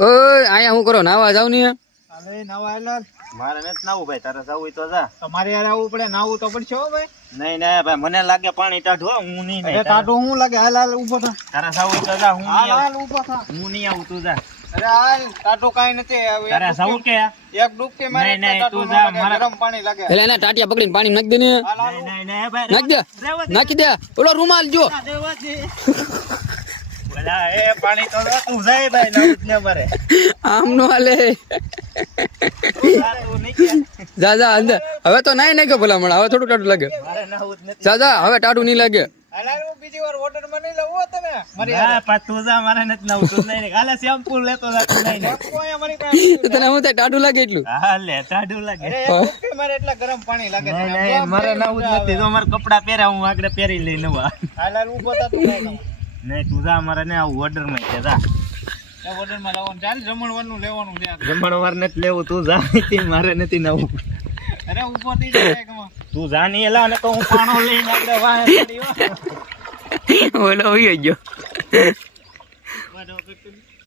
ઓય આયા હું કરો નાવા જાવ ને અરે નવા એલર મારે નથી નાવું ભાઈ, તારે જવું હોય તો જા. તમારે યાર આવવું પડે, નાવું તો પડશે હો ભાઈ. નહીં નહીં ભાઈ, મને લાગે પાણી ટાઢું હો, હું નહીં. અરે ટાટો હું લાગે, હાલ હાલ ઊભો થા. તારે જવું હોય તો જા, હું હાલ નહીં હાલ ઊભો થા. આવું. હું નહીં આવું, તું જા. અરે હાલ ટાટો કાઈ નથી. તારે જવું કે? એક ડૂબકી મારે નહીં, નહીં, ટાટો તું ન જા, લાગે, મારા- ગરમ પાણી લાગે. એટલે એના ટાટિયા પકડીને પાણી નાખી દે ને હાલ હાલ નહીં નહીં ભાઈ, નાખી દે રહેવા દે. નાખી દે ઓલો રૂમાલ જો રહેવા દે. બોલા, એ પાણી તો દો, તું જાય ભાઈ, નાવું જ ન મારે. આમ નો હાલે તું જા, તું નહીં કે. જા જા અંદર હવે તો નાઈ નાખ્યો ભલા મળે હવે થોડું ટાટું લાગે મારે નાવું જ નથી. જા જા હવે ટાટું નહીં લાગે હાલ હાલ હું બીજી વાર વોટર માં નહીં લઉં હો તમે. મારી હા, પણ તું જા, મારે નથી નાવું. તું નહીં. હાલે શેમ્પુ લેતો જા, તું નહીં. કોઈ અમારી પાસે તો તને હું થાય ટાટું લાગે એટલું હા, લે, ટાઢું લાગે. અરે એક ડૂબકી મારે એટલા ગરમ પાણી લાગે છે. નહીં, નહીં, મારે નાવું જ નથી. તો મારે કપડા પહેર્યા, હું આગળ પહેરી લઈ નવા. હાલ હાલ ઊભો થા તું કાઈ નહીં, તું જા, મારે ને આવું ઓર્ડર માં છે, જા. વોટર માં લાવવાનું ચાલ, જમણવાનું લેવાનું છે. જમણવાર નથી લેવું, તું જા. મારે નથી નાવું. અરે ઊભો થઈ જાય કમા. તું જા નહીં એલા, ને તો હું પાણો લઈને આપણે વાહે પડી હો. ઓલો હોઈ ગયો બરાબર.